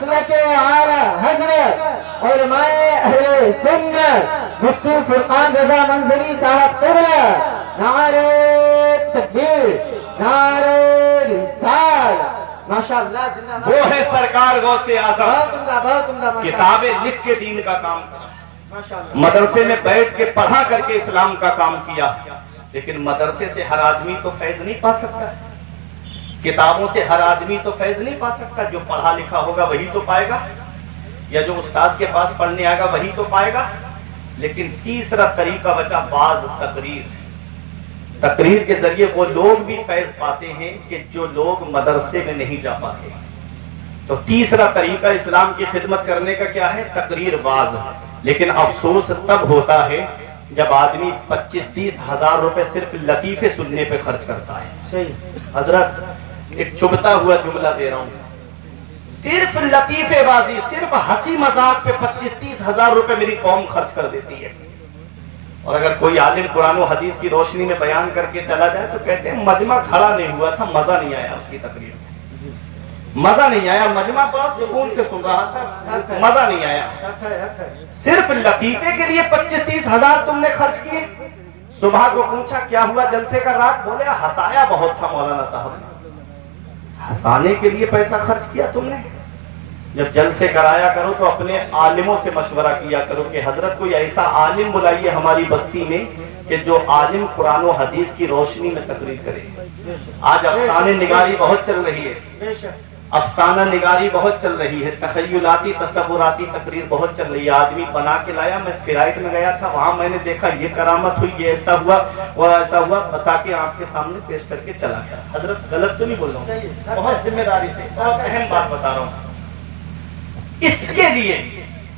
के आला हजरत उलमाए अहले सुन्नत मुफ्ती फुरकान रजा मंजरी साहब क़िबला नारे तकबीर नारे रिसालत माशाअल्लाह जिंदाबाद। वो है सरकार गौसे आज़म, बहुत उम्दा किताबें लिख के दीन का काम करा, माशाअल्लाह। मदरसे में बैठ के पढ़ा करके इस्लाम का काम किया। लेकिन मदरसे से हर आदमी तो फैज नहीं पा सकता, किताबों से हर आदमी तो फैज नहीं पा सकता। जो पढ़ा लिखा होगा वही तो पाएगा, या जो उस्ताद के पास पढ़ने आएगा वही तो पाएगा। लेकिन तीसरा तरीका बचा बाज तकरीर। तकरीर के जरिए वो लोग भी फैज पाते हैं कि जो लोग मदरसे में नहीं जा पाते। तो तीसरा तरीका इस्लाम की खिदमत करने का क्या है? तकरीर बाज। लेकिन अफसोस तब होता है जब आदमी 25-30 हजार रुपए सिर्फ लतीफे सुनने पे खर्च करता है। सही हजरत एक चुभता हुआ जुमला दे रहा हूं, सिर्फ लतीफेबाजी, सिर्फ हंसी मजाक पे 25-30 हजार रुपए मेरी कौम खर्च कर देती है। और अगर कोई आलिम कुरान और हदीस की रोशनी में बयान करके चला जाए तो कहते हैं मजमा खड़ा नहीं हुआ था, मजा नहीं आया उसकी तकरीर में, मजा नहीं आया, मजमा बहुत सुकून से सुन रहा था, मजा नहीं आया। सिर्फ लतीफे के लिए 25-30 हजार तुमने खर्च किए। सुबह को पूछा क्या हुआ जलसे का रात? बोले हंसाया बहुत था मौलाना साहब ने। हंसाने के लिए पैसा खर्च किया तुमने? जब जलसे कराया करो तो अपने आलिमों से मशवरा किया करो कि हजरत कोई ऐसा आलिम बुलाइए हमारी बस्ती में कि जो आलिम कुरान और हदीस की रोशनी में तकरीर करे। आज अफसाने निगारी बहुत चल रही है, अफसाना निगारी बहुत चल रही है, तखय्युलाती तसव्वुराती तकरीर बहुत चल रही है। आदमी बना के लाया, मैं फ्लाइट में गया था, वहां मैंने देखा ये करामत हुई, ये ऐसा हुआ और ऐसा हुआ, बता के आपके सामने पेश करके चला गया। हजरत गलत तो नहीं बोल रहा हूँ, बहुत जिम्मेदारी से बहुत अहम बात बता रहा हूँ। इसके लिए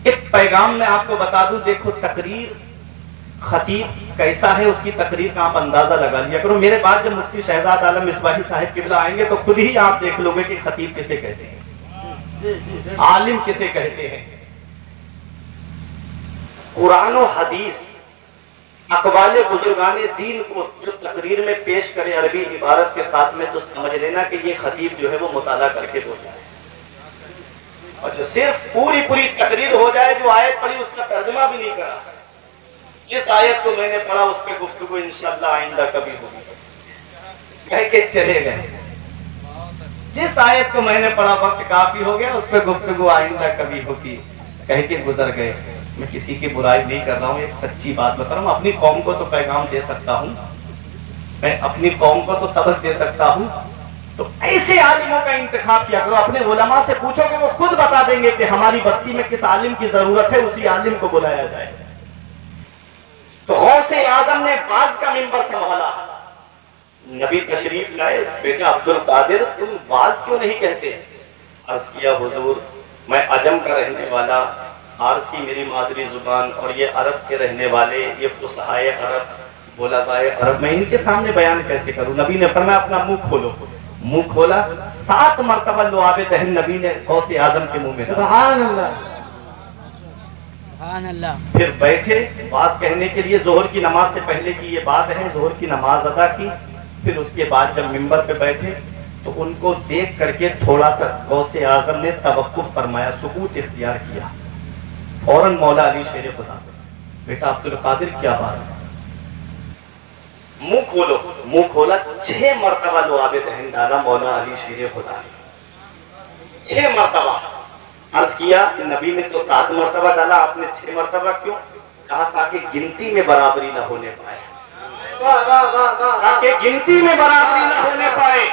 एक पैगाम मैं आपको बता दूं, देखो तकरीर खतीब कैसा है, उसकी तकरीर का आप अंदाजा लगा लिया करो। मेरे बाद जब मुफ्ती शहजाद आलम मिसबाही साहिब क़िबला आएंगे तो खुद ही आप देख लोगे कि खतीब किसे कहते हैं, आलिम किसे कहते हैं। कुरान और हदीस अक़वाले बुजुर्गाने दीन को जो तकरीर में पेश करे अरबी इबारत के साथ में, तो समझ लेना कि ये खतीब जो है वो मुताला करके बोल रहा है। और जो सिर्फ पूरी तकरीर हो जाए, जो आयत पढ़ी उसका तर्जुमा भी नहीं करा, जिस आयत को मैंने पढ़ा उस पर गुफ्तगू इंशाअल्लाह आइंदा कभी होगी, कह के चले गए। जिस आयत को मैंने पढ़ा वक्त काफी हो गया, उस पर गुफ्तगू आइंदा कभी होगी, कह के गुजर गए। मैं किसी की बुराई नहीं कर रहा हूँ, एक सच्ची बात बता रहा हूँ। अपनी कौम को तो पैगाम दे सकता हूँ, मैं अपनी कौम को तो सबक दे सकता हूँ। तो ऐसे आलिमों का इंतखाब किया करो, अपने उलमा से पूछो कि वो खुद बता देंगे कि हमारी बस्ती में किस आलिम की जरूरत है, उसी आलिम को बुलाया जाए। तो गौसे आजम ने बाज का मिंबर संभाला, नबी तशरीफ लाए, बेटा अब्दुल कादिर तुम बाज क्यों नहीं कहते? अर्ज किया हुजूर मैं अजम का रहने वाला, फारसी मेरी मादरी जुबान और ये अरब के रहने वाले, ये फुसहाए अरब, बुलगाए अरब, मैं इनके सामने बयान कैसे करूं? नबी ने फरमाया अपना मुंह खोलो। मुंह खोला, 7 मरतबा लुआबे दहन नबी ने गौसे आजम के मुंह में डाला। सुभान अल्लाह, सुभान अल्लाह। फिर बैठे बात कहने के लिए। जोहर की नमाज से पहले की ये बात है, जोहर की नमाज अदा की। फिर उसके बाद जब मिंबर पे बैठे तो उनको देख करके थोड़ा तक गौसे आजम ने तवक्कुफ फरमाया, सुकूत इख्तियार किया। फौरन मौला अली शेर खुदा, बेटा अब्दुल कादिर क्या बात है? मुंह खोलो। मुंह खोला, 6 मरतबा लुआबे दहन डाला मौला अली शेर खुदा ने, 6 मरतबा। अर्ज किया नबी ने तो 7 मरतबा डाला, आपने 6 मरतबा क्यों? कहा ताकि गिनती में बराबरी ना होने पाए, ताकि गिनती में बराबरी ना होने पाए।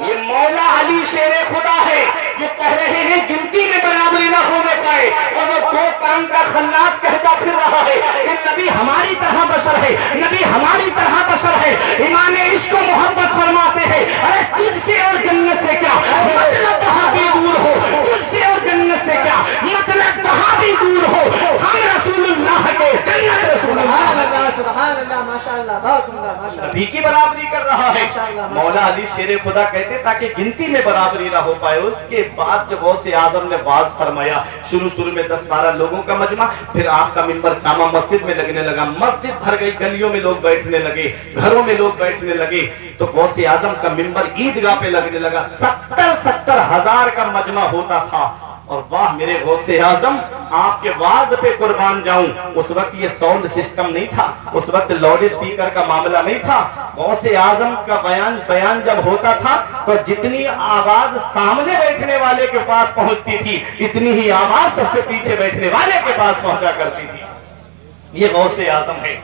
ये मौला अली शेर खुदा है, ये कह रहे हैं गिनती में बराबरी ना होने पाए। और वो 2 काम का खन्नास कहता फिर रहा है कि नबी हमारी तरह बशर है, नबी हमारी तरह बशर है। ईमान इश्क को मोहब्बत फरमाते हैं। अरे तुझसे और जन्नत से क्या मतलब, कहाँ भी दूर हो, तुझसे और जन्नत से क्या मतलब, कहाँ भी दूर हो, हम रसूलुल्लाह के जन्नत रसूलुल्लाह। सुभान अल्लाह, माशाअल्लाह, बहुत उम्दा, माशाअल्लाह। नबी की बराबरी कर रहा है। मौला अली शेर खुदा कहते ताकि गिनती में बराबरी ना हो पाए। उसके बाद जब गौसे आजम ने वाज फरमाया, शुरू में 10-12 लोगों का मजमा, फिर आपका मिंबर जामा मस्जिद में लगने लगा, मस्जिद भर गई, गलियों में लोग बैठने लगे, घरों में लोग बैठने लगे। तो गौसे आजम का मिंबर ईदगाह पे लगने लगा। 70-70 हजार का मजमा होता था اور واہ میرے غوث اعظم آپ کے واز پہ قربان جاؤں، اس وقت یہ ساؤنڈ سسٹم نہیں تھا، اس وقت لاؤڈ اسپیکر کا معاملہ نہیں تھا۔ غوث اعظم کا بیان جب ہوتا تھا تو جتنی آواز سامنے بیٹھنے والے کے پاس پہنچتی تھی اتنی ہی آواز سب سے پیچھے بیٹھنے والے کے پاس پہنچا کرتی تھی۔ یہ غوث اعظم ہے،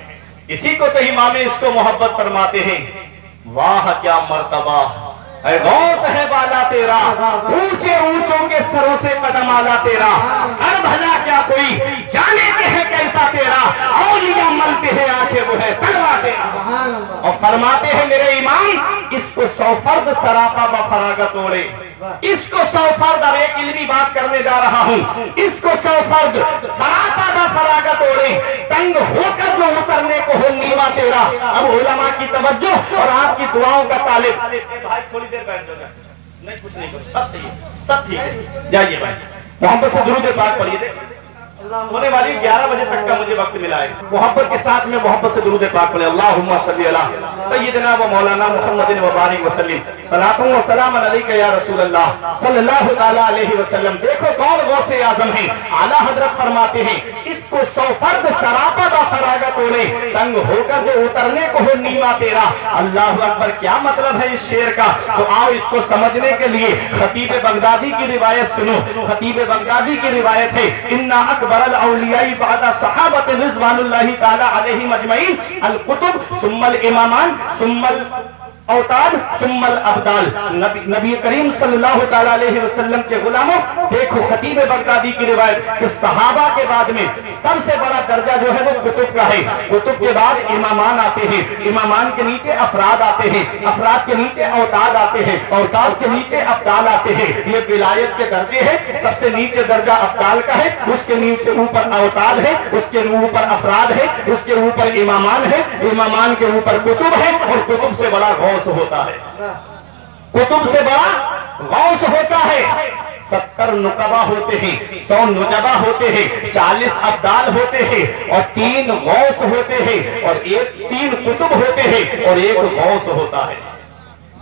اسی کو تو امام عشق و محبت فرماتے ہیں، واہ کیا مرتبہ اے غوث ہے بالا تیرا، اونچے اونچوں کے سروں سے قدم آلا تیرا، سر بھلا کیا کوئی جانے کے ہے کیسا تیرا، اولیاء ملتے ہیں آنکھیں وہ ہے تلوا تیرا۔ اور فرماتے ہیں میرے امام، اس کو 100 فرد سراپا با فراغت اوڑے، اس کو 100 فرد، اب ایک علمی بات کرنے جا رہا ہوں، اس کو 100 فرد سراپا با فراغت اوڑے، تنگ ہو کر جو اترنے کو ہو نیوا تیرا۔ اب علماء کی توجہ اور آپ کی دعاؤں کا طالب، بھائی تھوڑی دیر بیٹھ جاؤ، نہیں کچھ نہیں کرو، سب صحیح ہے، سب ٹھیک ہے، جائیے بھائی محبت سے درود پاک پڑھیے۔ دیکھ ہونے والی 11 بجے تک کا مجھے وقت ملا ہے، محبت کے ساتھ میں محبت سے درود پاک پڑھیں۔ اللہم صلی علی سیدنا و مولانا محمد و بارک وسلم، صلاۃ و سلام علیک یا رسول اللہ صلی اللہ تعالی علیہ وسلم۔ دیکھو کون غوث اعظم ہیں، اعلیٰ حضرت فرماتے ہیں، اس کو 100 فرد سراپا با فراغت اوڑے، تنگ ہو کر جو اترنے کو ہو نیوا تیرا۔ اللہ اکبر، کیا مطلب ہے اس شعر کا؟ تو آؤ اس کو سمجھنے کے لیے خطیب بغدادی کی روایت سنو۔ خطیب بغدادی کی روایت ہے، انا اکبر الاولیاء بعد صحابت رضوان اللہ تعالی علیہم اجمعین القطب ثم الامامان ثم اوتاد ثم الابدال۔ نبی کریم صلی اللہ تعالی علیہ وسلم کے غلاموں، دیکھو خطیب بغدادی کی روایت کہ صحابہ کے بعد میں سب سے بڑا درجہ جو ہے وہ قطب کا ہے، قطب کے بعد امامان آتے ہیں، امامان کے نیچے افراد آتے ہیں، افراد کے نیچے اوتاد آتے ہیں، اوتاد کے نیچے ابدال آتے ہیں۔ یہ ولایت کے درجے ہیں، سب سے نیچے درجہ ابدال کا ہے، اس کے نیچے اوپر اوتاد ہے، اس کے اوپر افراد ہے، اس کے اوپر امامان ہے، امامان کے اوپر قطب ہے، اور قطب سے بڑا غوث ہوتا ہے، قطب سے بڑا غوث ہوتا ہے۔ 70 نقبہ ہوتے ہیں، 100 نجبہ ہوتے ہیں، 40 ابدال ہوتے ہیں، اور 3 غوث ہوتے ہیں، اور 3 قطب ہوتے ہیں، اور 1 غوث ہوتا ہے۔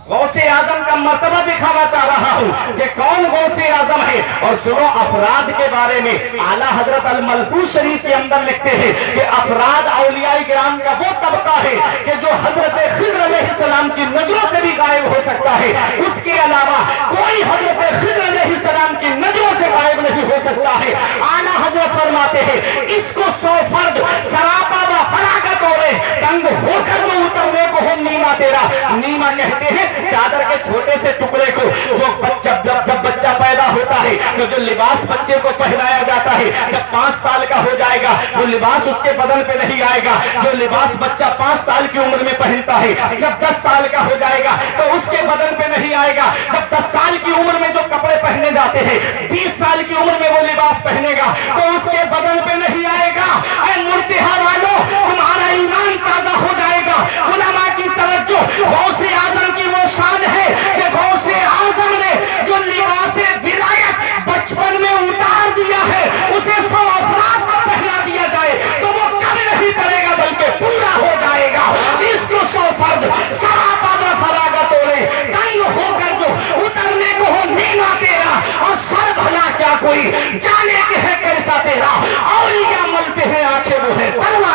غوث اعظم کا مرتبہ دکھانا چاہ رہا ہوں کہ کون غوث اعظم ہے، اور سنو افراد کے بارے میں۔ اعلیٰ حضرت الملفوظ شریف کے اندر لکھتے ہیں کہ افراد اولیاء کرام کا وہ طبقہ ہے کہ جو حضرت خضر علیہ السلام کی نظروں سے بھی غائب ہو سکتا ہے، اس کے علاوہ کوئی حضرت خضر علیہ السلام کی نظروں سے غائب نہیں ہو سکتا ہے۔ اعلیٰ حضرت فرماتے ہیں، اس کو 100 فرد سراپا با فراغت اوڑے، تنگ ہو کر جو اترنے کو ہو نیما تیرا۔ نیما کہتے ہیں چادر کے چھوٹے سے ٹکڑے کو، جو جب بچہ پیدا ہوتا ہے تو جو لباس بچے کو پہنایا جاتا ہے، جب 5 سال کا ہو جائے گا وہ لباس اس کے بدن پہ نہیں آئے گا، جو لباس بچہ 5 سال کی عمر میں پہنتا ہے، جب 10 سال کا ہو جائے گا تو اس کے بدن پہ نہیں آئے گا، جب 10 سال کی عمر میں جو کپڑے پہنے جاتے ہیں 20 سال کی عمر میں وہ لباس پہنے گا تو اس کے بدن پہ نہیں آئے گا۔ اے مرتہا والو، تمہارا ایمان تازہ ہو جائے گا۔ علماء کی توجہ، غوث اعظم کی وہ شان ہے کہ غوث اعظم نے جو لباس ولایت بچپن میں اتار دیا ہے، اسے 100 افراد کو پہنا دیا جائے تو وہ کبھی نہیں پڑے گا بلکہ پورا ہو جائے گا۔ اس کو 100 فرد سراپا با فراغت اوڑے، تنگ ہو کر جو اترنے کو ہو نیما تیرا، اور سر بھلا کیا کوئی جانے کے ہے کیسا تیرا، اولیاء ملتے ہیں آنکھیں وہ ہے تلوار۔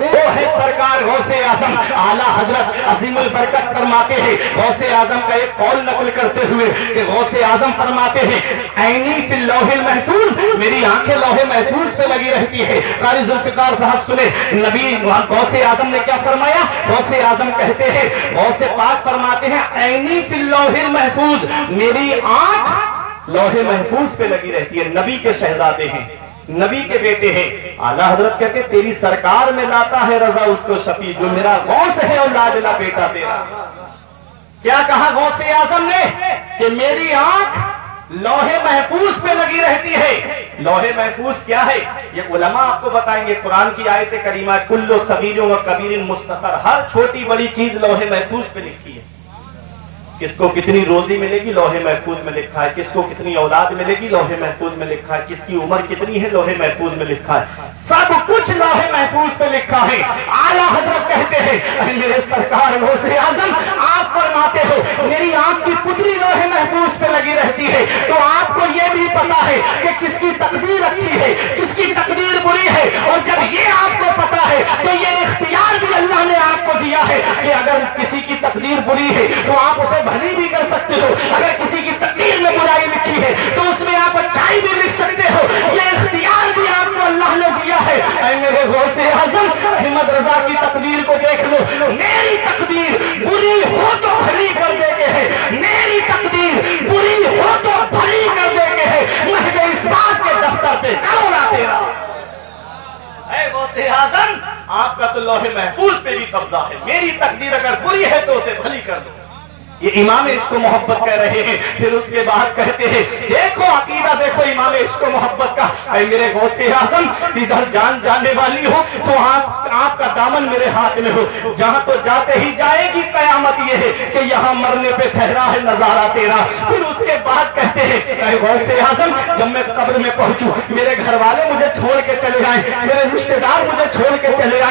وہ ہے سرکار غوث اعظم۔ اعلیٰ حضرت عظیم البرکت فرماتے ہیں، غوث اعظم کا ایک قول نقل کرتے ہوئے کہ غوث اعظم فرماتے ہیں، عینی فی اللوح المحفوظ، میری آنکھیں لوح محفوظ پہ لگی رہتی ہے۔ قاری ذوالفقار صاحب سنے نبی غوث اعظم نے کیا فرمایا؟ غوث اعظم کہتے ہیں، غوث پاک فرماتے ہیں، عینی فی اللوح المحفوظ، میری آنکھ لوح محفوظ پہ لگی رہتی ہے۔ نبی کے شہزادے ہیں، نبی کے بیٹے ہیں۔ اعلیٰ حضرت کہتے ہیں، تیری سرکار میں لاتا ہے رضا اس کو شفیع، جو میرا غوث ہے اور لاڈلا بیٹا تیرا۔ کیا کہا غوث اعظم نے کہ میری آنکھ لوح محفوظ پہ لگی رہتی ہے۔ لوح محفوظ کیا ہے یہ علماء آپ کو بتائیں گے۔ قرآن کی آیت کریمہ کل صغیر و کبیر مستطر، ہر چھوٹی بڑی چیز لوح محفوظ پہ لکھی ہے۔ किसको कितनी रोजी मिलेगी लोहे महफूज में लिखा है, किसको कितनी औलाद मिलेगी लोहे महफूज में लिखा है, किसकी उम्र कितनी है लोहे महफूज में लिखा है, सब कुछ लोहे महफूज पे लिखा है। आला हजरत कहते हैं, अरे मेरे सरकार गौसे आजम, आप फरमाते हो मेरी आंख की पुतली लोहे महफूज पे लगी रहती है, तो आपको ये भी पता है कि किसकी तकदीर अच्छी है, किसकी तकदीर बुरी है। और जब ये आपको पता है तो ये इख्तियार भी अल्लाह ने आपको दिया है कि अगर किसी की तकदीर बुरी है तो आप उसे भली भी कर सकते हो, अगर किसी की तकदीर में बुराई लिखी है तो उसमें आप अच्छाई भी लिख सकते हो। ये इख्तियार भी आपको अल्लाह ने दिया है। ऐ मेरे गौसे आज़म, अहमद रजा की तकदीर को देख लो, मेरी तकदीर बुरी हो तो भली कर देते हैं, मेरी तकदीर बुरी हो तो भली कर देते हैं। महज इस बात के दफ्तर पे करो ना तेरा। ऐ गौसे आज़म, आपका तो लोहे महफूज पे भी कब्जा है, मेरी तकदीर अगर बुरी है तो उसे भली कर दो। ये इमाम इश्क मोहब्बत कह रहे हैं। फिर उसके बाद कहते हैं, देखो अकीदा देखो इमाम इश्क मोहब्बत का। ऐ मेरे गौसे आज़म, इधर जान जाने वाली हो तो आपका दामन मेरे हाथ में हो, जहां तो जाते ही जाएगी कयामत ये है कि यहाँ मरने पे ठहरा है नजारा तेरा। फिर उसके बाद कहते हैं, ऐ गौसे आज़म, जब मैं कब्र में पहुंचूं, मेरे घर वाले मुझे छोड़ के चले आए, मेरे रिश्तेदार मुझे छोड़ के चले आए,